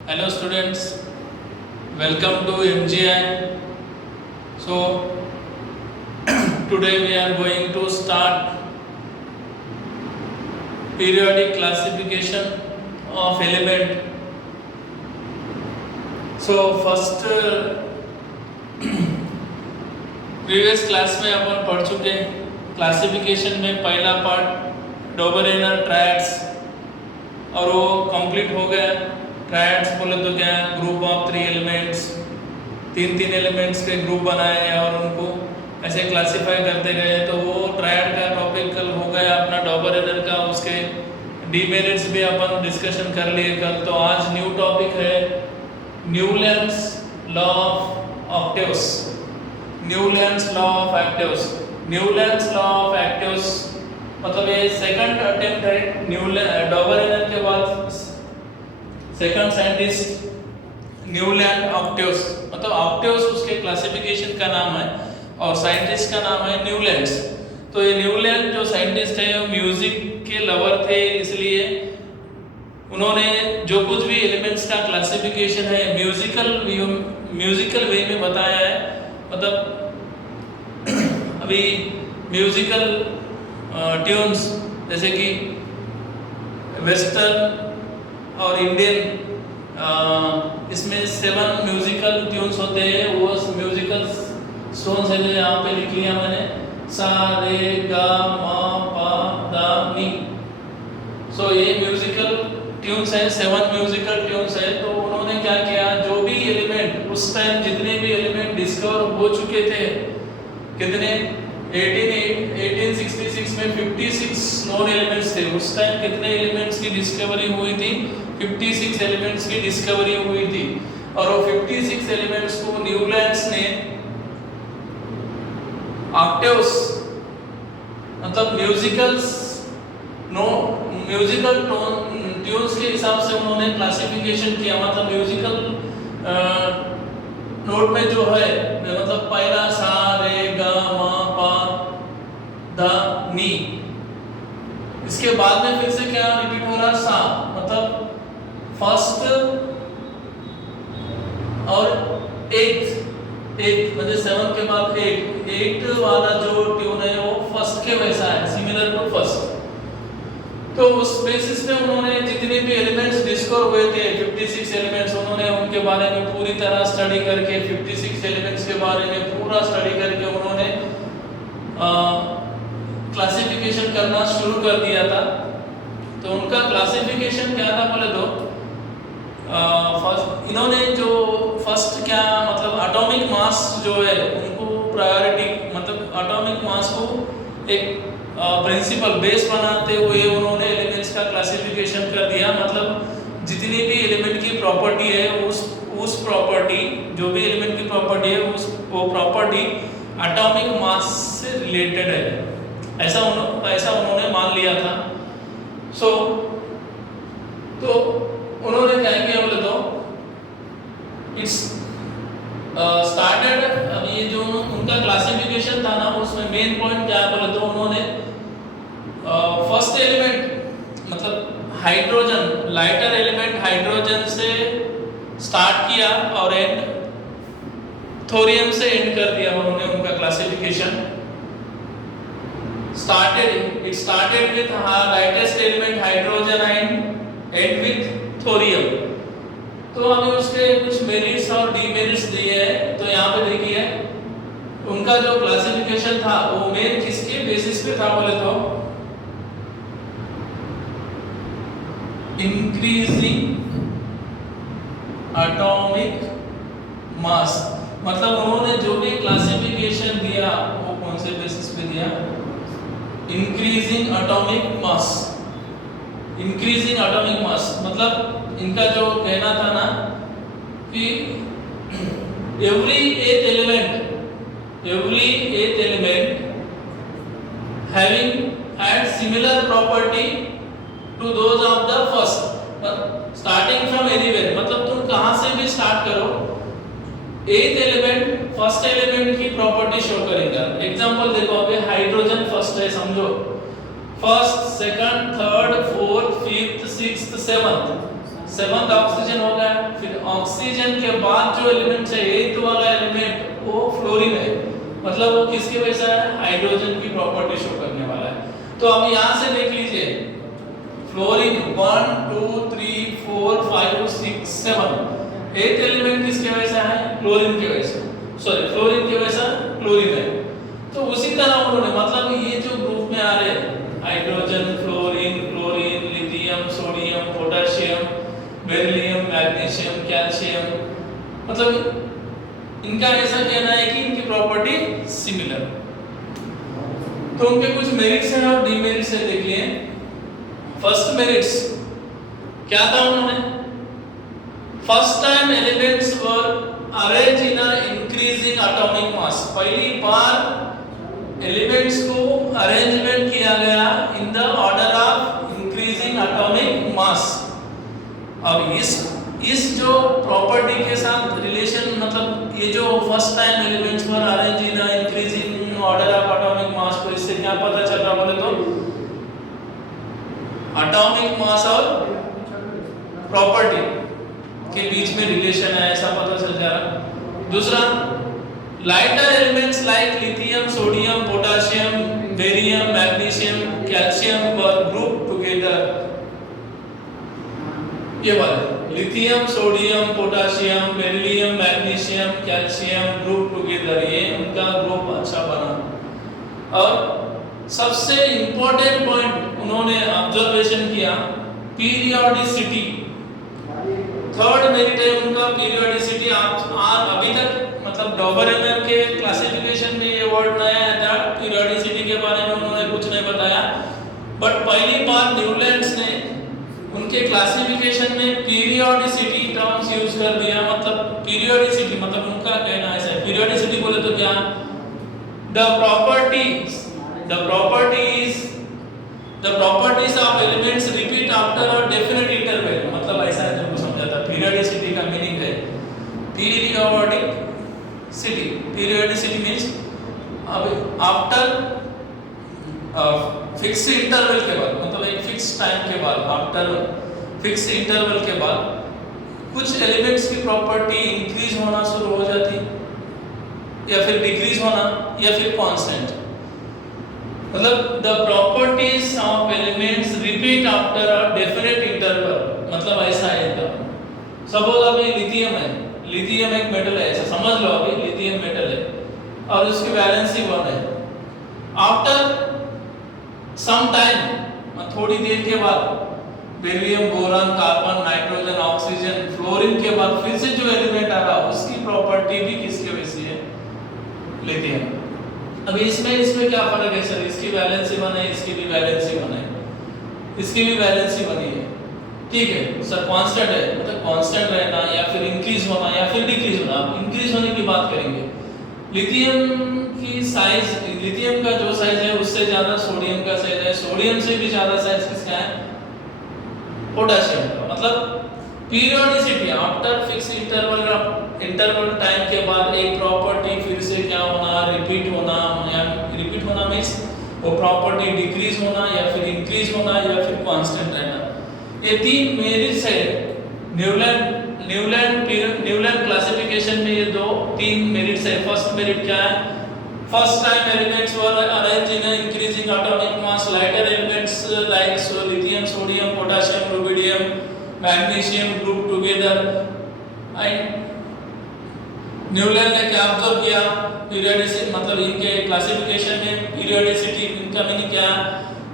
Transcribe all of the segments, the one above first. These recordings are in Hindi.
Hello students, welcome to MGI. So today we are going to start periodic classification of element. So first previous class में अपन पढ़ चुके क्लासिफिकेशन में पहला पार्ट डोबरेनर ट्रायड्स और वो कंप्लीट हो गया। ट्रायड्स बोले तो क्या, ग्रुप ऑफ 3 एलिमेंट्स, तीन एलिमेंट्स के ग्रुप बनाए और उनको ऐसे क्लासिफाई करते गए। तो वो ट्रायड का टॉपिक कल हो गया अपना डोबरेनर का। उसके डीमेरिट्स भी अपन डिस्कशन कर लिए कल। तो आज न्यू टॉपिक है Newlands law of octaves. Newlands law of octaves. Newlands law of octaves मतलब ये सेकंड अटेम्प्ट है डोबरेनर के बाद सेकंड साइंटिस्ट न्यूलैंड ऑक्टेव्स। मतलब ऑक्टेव्स उसके क्लासिफिकेशन का नाम है और साइंटिस्ट का नाम है न्यूलैंड्स। तो ये न्यूलैंड जो साइंटिस्ट है वो म्यूजिक के लवर थे, इसलिए उन्होंने जो कुछ भी एलिमेंट्स का क्लासिफिकेशन है म्यूजिकल वे में बताया है। मतलब अभी म्यूजिकल ट्यून्स जैसे कि वेस्टर्न और इंडियन, इसमें 7 म्यूजिकल ट्यून्स होते हैं। वो म्यूजिकल स्टोन्स है जो यहाँ पे लिख लिया मैंने, सा रे गा मा पा दा नी। सो ये म्यूजिकल ट्यून्स है, 7 म्यूजिकल ट्यून्स है। तो उन्होंने क्या किया, जो भी एलिमेंट उस टाइम जितने भी एलिमेंट डिस्कवर हो चुके थे, कितने 1866 में 56 नॉन एलिमेंट्स थे। उस टाइम कितने एलिमेंट्स की डिस्कवरी हुई थी? 56 एलिमेंट्स की डिस्कवरी हुई थी। और वो 56 एलिमेंट्स को न्यूलैंड्स ने ऑक्टेव्स मतलब म्यूजिकल ट्यून्स के हिसाब से उन्होंने क्लासिफिकेशन किया। मतलब म्यूजिकल नोट में जो है, मतलब पहला सा रे गा मा पा दा नी, इसके बाद में फिर से क्या रिपीट हो रहा, सा। मतलब फर्स्ट और 8 मतलब 7 के बाद 8 वाला जो ट्यून है वो फर्स्ट के वैसा है, सिमिलर टू फर्स्ट। तो उस बेसिस पे उन्होंने जितने भी एलिमेंट्स डिस्कवर हुए थे 56 एलिमेंट्स, उन्होंने उनके बारे में पूरी तरह स्टडी करके 56 एलिमेंट्स के बारे में पूरा स्टडी करके उन्होंने क्लासिफिकेशन करना शुरू कर दिया था। तो उनका क्लासिफिकेशन क्या था बोले तो इन्होंने जो फर्स्ट क्या मतलब एटॉमिक मास जो है उनको प्रायोरिटी, मतलब एटॉमिक मास को एक प्रिंसिपल बेस बनाते हुए उन्होंने एलिमेंट्स का क्लासिफिकेशन कर दिया। मतलब जितनी भी एलिमेंट की प्रॉपर्टी है उस प्रॉपर्टी, जो भी एलिमेंट की प्रॉपर्टी है वो प्रॉपर्टी एटॉमिक मास से रिलेटेड है, ऐसा उन्होंने मान लिया था। तो उन्होंने क्या किया बोले तो इट्स स्टार्टेड। अब ये जो उनका क्लासिफिकेशन था ना, उसमें मेन पॉइंट क्या बोले तो उन्होंने फर्स्ट एलिमेंट मतलब हाइड्रोजन, लाइटर एलिमेंट हाइड्रोजन से स्टार्ट किया और एंड थोरियम से एंड कर दिया उन्होंने उनका classification. It started with lightest element hydrogen and end with thorium। तो हमें उसके कुछ मेरिट्स और डीमेरिट्स दिए हैं। तो यहाँ पे देखिए उनका जो क्लासिफिकेशन था वो मेन किसके बेसिस पे था बोले तो इंक्रीजिंग एटॉमिक मास। मतलब उन्होंने जो भी क्लासिफिकेशन दिया वो कौन से बेसिस पे दिया, increasing atomic mass. Increasing atomic mass मतलब इनका जो कहना था ना कि every eighth element having had similar property to those of the first, starting from anywhere. मतलब तुम कहां से भी स्टार्ट करो, एथ एलिमेंट फर्स्ट एलिमेंट की प्रॉपर्टी शो करेगा। एग्जांपल देखो, अभी हाइड्रोजन फर्स्ट है, समझो first, second, third, fourth, fifth, sixth, seventh, seventh oxygen हो गया। फिर ऑक्सीजन के बाद जो एलिमेंट है, एथ वाला एलिमेंट वो फ्लोरीन है, मतलब वो किसके वैसा है, हाइड्रोजन की प्रॉपर्टी शो करने वाला है। तो अब यहां से देख लीजिए फ्लोरीन 1 2 3 4 5 6 7 एथ एलिमेंट किसके वैसा है, क्लोरीन के वैसा, सॉरी फ्लोरीन के वैसा क्लोरीन है। तो उसी तरह उन्होंने मतलब ये जो ग्रुप में आ रहे हैं hydrogen, fluorine, chlorine, lithium, sodium, potassium, beryllium, magnesium, calcium, मतलब इनका ऐसा कहना है कि इनकी प्रॉपर्टी सिमिलर। तो उनके कुछ मेरिट्स हैं और डीमेरिट्स हैं, देख लिए। फर्स्ट मेरिट्स क्या था उन्होंने, first time elements were arrange in increasing atomic मास, पहली बार एलिमेंट्स को अरेंजमेंट किया गया in the order of increasing atomic मास। अब इस जो प्रॉपर्टी के साथ रिलेशन, मतलब ये जो first time elements were arrange in increasing order of atomic mass को, इससे क्या पता चल रहा बोले तो एटॉमिक मास और प्रॉपर्टी के बीच में रिलेशन है, ऐसा पता चल जा रहा। दूसरा, lighter elements like lithium, sodium, potassium, barium, magnesium, calcium were group together. ये वाले lithium, sodium, potassium, beryllium, magnesium, calcium group together, ये उनका ग्रुप अच्छा बना। और सबसे इंपॉर्टेंट पॉइंट उन्होंने ऑब्जर्वेशन किया, पीरियोडिसिटी। थर्ड मेरिट है उनका पीरियोडिसिटी। आप अभी तक मतलब डॉबरेनर के क्लासिफिकेशन में ये वर्ड नया था, पीरियोडिसिटी के बारे में उन्होंने कुछ नहीं बताया, बट पहली बार न्यूलैंड्स ने उनके क्लासिफिकेशन में पीरियोडिसिटी टर्म्स यूज कर दिया। मतलब पीरियोडिसिटी मतलब उनका कहना है ऐसा, पीरियोडिसिटी बोले तो क्या, the properties of elements repeat after a definite interval, मतलब ऐसा है तुमको समझाता। पीरियोडिसिटी का मीनिंग है पीरियोडिसिटी मींस अब आफ्टर फिक्स इंटरवल के बाद, मतलब एक फिक्स टाइम के बाद, आफ्टर फिक्स इंटरवल के बाद कुछ एलिमेंट्स की प्रॉपर्टी इंक्रीज होना शुरू हो जाती या फिर डिक्रीज होना या फिर कांस्टेंट। मतलब the properties of elements repeat after a definite interval, मतलब ऐसा है इनका। सपोज अभी लिथियम है, लिथियम एक मेटल है, ऐसा समझ लो अभी लिथियम मेटल है और उसकी वैलेंसी 1 है। आफ्टर सम टाइम, थोड़ी देर के बाद beryllium, boron, carbon, nitrogen, oxygen, fluorine के बाद फिर से जो एलिमेंट आ रहा उसकी प्रॉपर्टी भी किसके वैसी है, लिथियम। अभी इसमें क्या फर्क है सर, इसकी वैलेंसी 1 है, इसकी भी वैलेंसी 1 है, इसकी भी वैलेंसी 1 है, ठीक है सर। कांस्टेंट है, मतलब कांस्टेंट रहना या फिर इंक्रीज होना या फिर डिक्रीज होना। आप इंक्रीज होने की बात करेंगे, लिथियम की साइज, लिथियम का जो साइज है उससे ज्यादा सोडियम का साइज है, सोडियम से भी ज्यादा साइज किसका है, पोटेशियम का। मतलब periodicity after fix interval time के बाद एक प्रॉपर्टी फिर से क्या होना, रिपीट होना, या रिपीट होना मींस वो प्रॉपर्टी डिक्रीज होना या फिर इंक्रीज होना या फिर कांस्टेंट रहना। ये तीन मेरिट्स है न्यूलैंड क्लासिफिकेशन में, ये तीन मेरिट्स है। फर्स्ट मेरिट क्या है, first time elements were arranged in increasing atomic mass, lighter elements like lithium, sodium, potassium, rubidium, magnesium group together. And Newland ने क्या ऑब्जर्व किया, पीरियोडिसिटी, मतलब इनके क्लासिफिकेशन में पीरियोडिसिटी इनका मीनिंग क्या,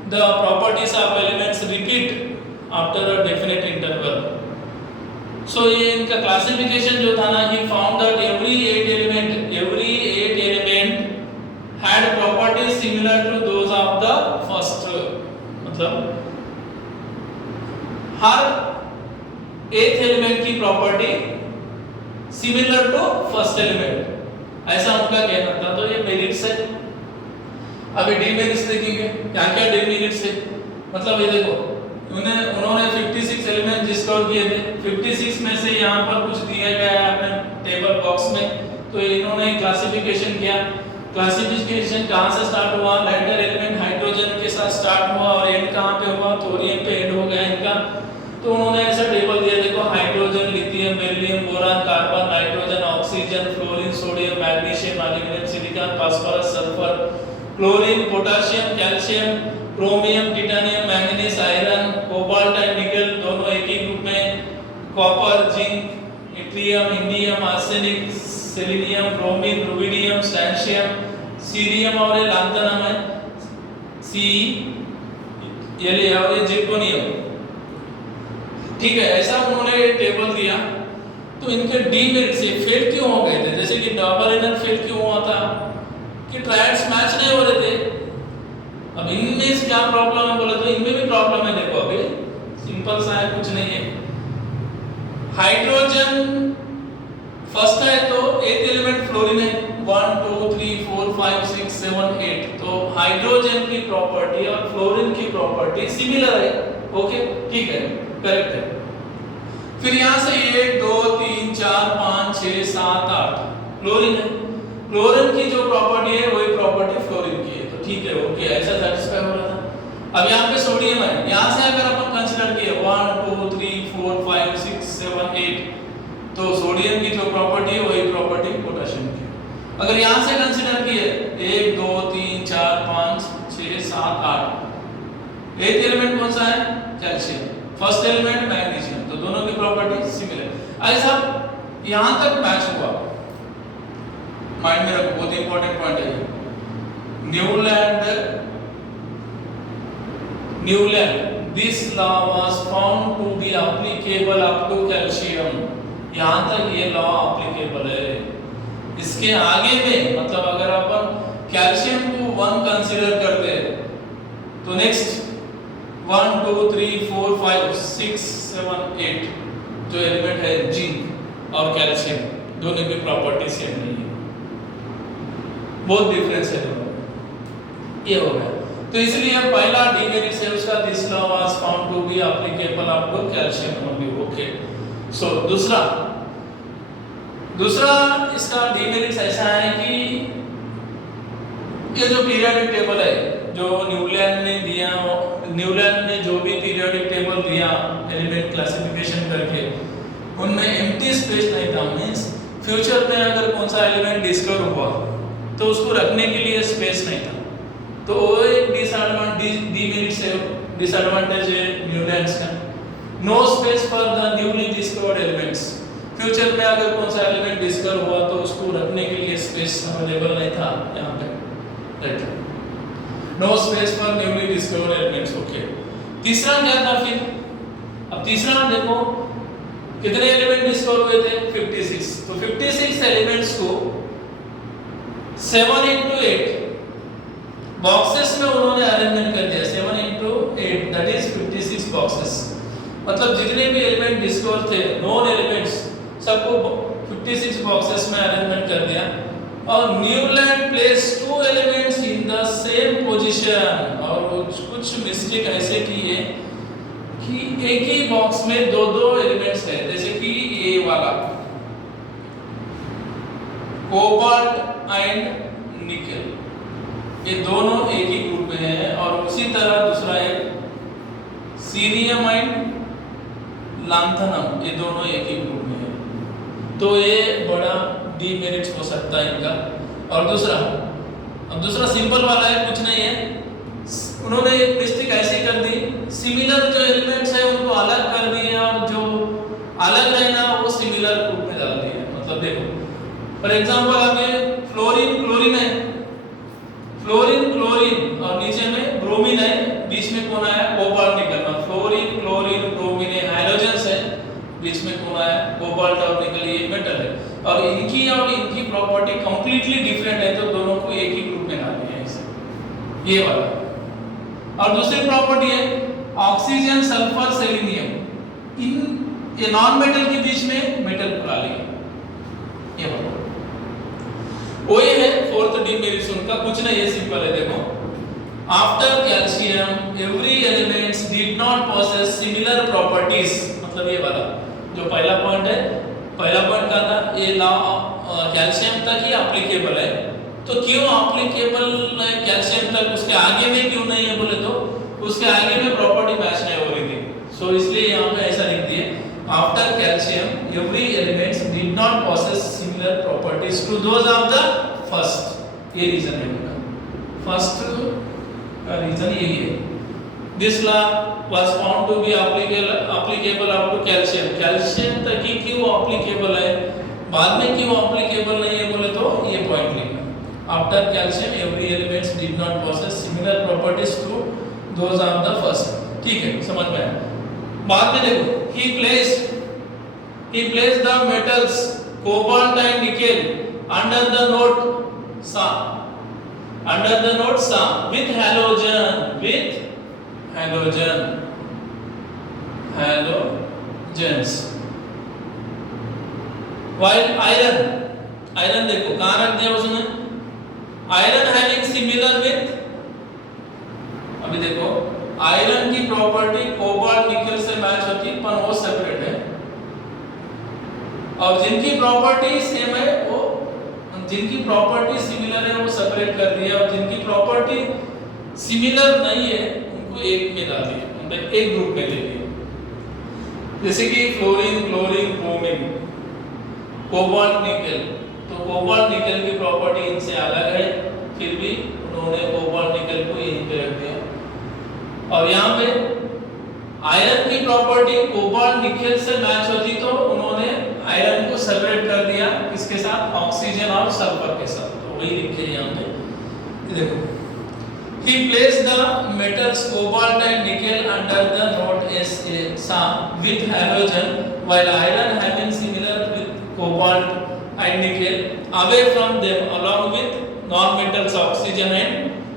the properties of elements repeat after a definite interval. So ये इनका क्लासिफिकेशन जो था ना, he found that every 8 element had properties similar to those of the first. मतलब हर 8th एलिमेंट की property similar to first element, ऐसा उनका कहना था। तो ये मेरिट्स है। अभी डीमेरिट्स देखेंगे, क्या क्या डीमेरिट्स है। मतलब ये देखो, उन्होंने 56 एलिमेंट डिस्कवर किए थे, 56 में से यहाँ पर कुछ दिया गया है अपने टेबल बॉक्स में। तो इन्होंने क्लासिफिकेशन किया। क्लासिफिकेशन कहाँ से स्टार्ट हुआ, लाइटर एलिमेंट हाइड्रोजन के साथ स्टार्ट हुआ और एंड कहाँ पे हुआ, थोरियम पे एंड हो गया इनका। तो उन्होंने ऐसा टेबल दिया, lithium, beryllium, boron, carbon, nitrogen, oxygen, fluorine, sodium, magnesium, aluminium, silicon, phosphorus, sulphur, chlorine, potassium, calcium, chromium, titanium, manganese, iron, cobalt and nickel दोनों एक ही ग्रुप में, copper, zinc, yttrium, indium, arsenic, selenium, bromine, rubidium, strontium, cerium और ये लांथनम है सी ये और ये जिर्कोनियम। ठीक है, ऐसा उन्होंने टेबल दिया। तो इनके डीमेरिट से फेल क्यों हो गए थे? जैसे कि डबल एनर फेल क्यों हुआ था कि ट्रायड्स मैच नहीं हो रहे थे। अब इनमें क्या प्रॉब्लम है बोले तो इनमें भी प्रॉब्लम है। देखो अभी सिंपल सा है, कुछ नहीं है। हाइड्रोजन फर्स्ट है तो एथ एलिमेंट फ्लोरीन है, 1 2 3 4 5 6 7 8। तो हाइड्रोजन की प्रॉपर्टी और फ्लोरीन की प्रॉपर्टी सिमिलर है। ओके ठीक है, करेक्ट है। फिर यहां से 1 2 3 4 5 6 7 8 फ्लोरीन है। फ्लोरीन की जो प्रॉपर्टी है वही प्रॉपर्टी फ्लोरीन की है। तो ठीक है, ओके, ऐसा सैटिस्फाई हो रहा था। अब यहाँ पे सोडियम है, यहाँ से अगर अपन कंसीडर किए 1 2 3 4 5 6 7 8 तो सोडियम की जो प्रॉपर्टी है वही प्रॉपर्टी पोटेशियम की। अगर यहाँ से कंसीडर किए 1 2 3 4 5 6 7 8 एथ एलिमेंट कौन सा है? कैल्शियम। First element magnesium. तो दोनों की प्रॉपर्टी सिमिलर। ऐसा यहाँ तक मैच हुआ, माइंड में रखो, बहुत इंपॉर्टेंट पॉइंट है। Newland this law was found to be applicable up to calcium. यहाँ तक ये लॉ एप्लीकेबल है। इसके आगे में मतलब अगर अपन कैल्शियम को 1 कंसीडर करते हैं तो नेक्स्ट 1 2 3 4 5 6 7 8 जो एलिमेंट है जिंक और कैल्शियम दोनों की प्रॉपर्टी सेम नहीं है, बहुत डिफरेंस है दोनों। ये हो गया। तो इसलिए पहला डीमेरिट है उसका this law was found to be applicable up to calcium only. Okay, so दूसरा इसका डीमेरिट ऐसा है कि ये जो पीरियोडिक टेबल है जो न्यूलैंड ने दिया, न्यूलैंड ने जो भी पीरियोडिक टेबल दिया एलिमेंट क्लासिफिकेशन करके उनमें एम्प्टी स्पेस नहीं था। मींस फ्यूचर में अगर कौन सा एलिमेंट डिस्कवर हुआ तो उसको रखने के लिए स्पेस नहीं था। तो वो एक डिसएडवांटेज है न्यूलैंड्स का। No space for the newly discovered elements. Future में अगर कौन सा एलिमेंट डिस्कवर हुआ तो उसको रखने के लिए स्पेस अवेलेबल नहीं था यहाँ पे। Right, no space for newly discovered elements. Okay, तीसरा क्या था फिर? अब तीसरा देखो कितने एलिमेंट डिस्कवर हुए थे? 56। तो 56 एलिमेंट्स को 7 into 8 बॉक्सेस में उन्होंने अरेंजमेंट कर दिया। 7 into 8 दैट इज 56 बॉक्सेस। मतलब जितने भी एलिमेंट डिस्कवर थे नोन एलिमेंट्स सबको 56 बॉक्सेस में अरेंजमेंट कर दिया। और Newland place 2 elements in the same position. और कुछ मिस्टेक ऐसे की है कि एक ही बॉक्स में दो एलिमेंट्स है, जैसे कि ये वाला कोबाल्ट एंड निकल, ये दोनों एक ही ग्रुप में है। और उसी तरह दूसरा एक सीरियम एंड लांथनम, ये दोनों एक ही ग्रुप में है। तो ये बड़ा डीमेरिट हो सकता है इनका। और दूसरा सिंपल वाला है, कुछ नहीं है। उन्होंने एक मिस्टेक ऐसी कर दी, सिमिलर जो एलिमेंट्स है उनको अलग कर दिया और जो अलग है ना वो सिमिलर ग्रुप में डाल दिया। मतलब देखो फॉर एग्जांपल अभी फ्लोरीन है, फ्लोरीन और नीचे में ब्रोमीन है, बीच में कौन आया? Cobalt nickel. फ्लोरीन ब्रोमीन है, हाइड्रोजन्स है, बीच में कौन आया? कोबाल्ट और निकल, ये मेटल है। और इनकी प्रॉपर्टी कंप्लीटली डिफरेंट है, तो दोनों को एक ही ग्रुप में डाल दिया ऐसे, ये वाला। और दूसरी प्रॉपर्टी है ऑक्सीजन, सल्फर, सेलेनियम, ये नॉन मेटल के बीच में मेटल बुला लिया, ये वाला। वही है फोर्थ डीमेरिट उनका, कुछ नहीं है, सिंपल है। देखो after calcium every elements did not possess similar properties. मतलब ये वाला जो पहला पॉइंट है, पहला पॉइंट का था ये लॉ कैल्शियम तक ही एप्लीकेबल है। तो क्यों एप्लीकेबल है कैल्शियम तक, उसके आगे में क्यों नहीं है बोले तो उसके आगे में प्रॉपर्टी मैच नहीं हो रही थी। सो इसलिए यहाँ पे ऐसा लिख दिए after calcium every elements did not possess similar properties to those of the first. ये रीजन है उनका, फर्स्ट का रीजन यही है. This law was found to be applicable up to calcium. Calcium तक ही क्यों applicable है, बाद में क्यों applicable नहीं है बोले तो ये पॉइंट लिखना. After calcium every elements did not possess similar properties to those of the first. ठीक है, समझ में आया. बाद में देखो, he placed the metals cobalt and nickel under the node Sa with halogens. While iron देखो कहाँ रख दिया उसने, iron having similar with, अभी देखो आयरन की प्रॉपर्टी कोबाल्ट निकल से मैच होती है पर वो सेपरेट है, और जिनकी प्रॉपर्टी सेम है वो, जिनकी प्रॉपर्टी सिमिलर है वो सेपरेट कर दिया, और जिनकी प्रॉपर्टी सिमिलर नहीं है उनको एक में डाल दिया, मतलब एक ग्रुप में ले लिया. जैसे कि fluorine, chlorine, bromine, cobalt nickel, तो कोबाल्ट निकल की प्रॉपर्टी इनसे अलग है, फिर भी उन्होंने कोबाल्ट निकल को यहीं पे रख दिया. और यहाँ पे आयरन की प्रॉपर्टी कोबाल्ट निकल से मैच होती तो उन्होंने आयरन को सेपरेट कर दिया, किसके साथ, ऑक्सीजन और सल्फर के साथ. तो वही लिखे यहाँ पे देखो, he placed the metals cobalt and nickel under the node Sa with halogen, while iron having similar with cobalt and nickel away from them along with non-metals oxygen and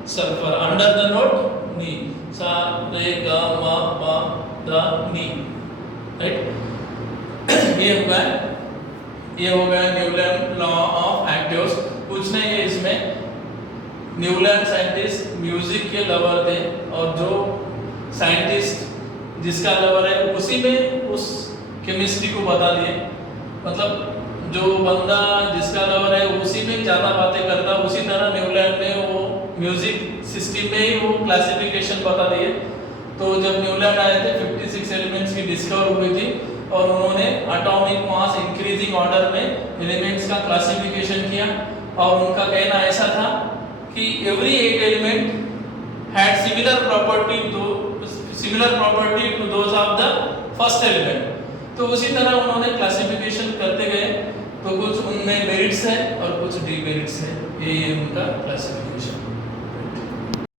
sulfur under the node Ni. Sa re ga ma pa da ni. Right? ये हो गया न्यूलैंड लॉ ऑफ एक्टिव्स. कुछ नहीं है इसमें, न्यूलैंड साइंटिस्ट म्यूजिक के लवर थे, और जो साइंटिस्ट जिसका लवर है उसी में उस केमिस्ट्री को बता दिए. मतलब जो बंदा जिसका लवर है उसी में ज़्यादा बातें करता, उसी तरह न्यूलैंड ने वो म्यूजिक सिस्टम में ही वो क्लासिफिकेशन बता दिए. तो जब न्यूलैंड आए थे 56 एलिमेंट्स की डिस्कवर हुई थी, और उन्होंने एटॉमिक मास इंक्रीजिंग ऑर्डर में एलिमेंट्स का क्लासिफिकेशन किया, और उनका कहना ऐसा था कि every 8 element had similar property to those of the first element. तो उसी तरह उन्होंने क्लासिफिकेशन करते गए, तो कुछ उनमें मेरिट्स है और कुछ डीमेरिट्स है, ये उनका क्लासिफिकेशन.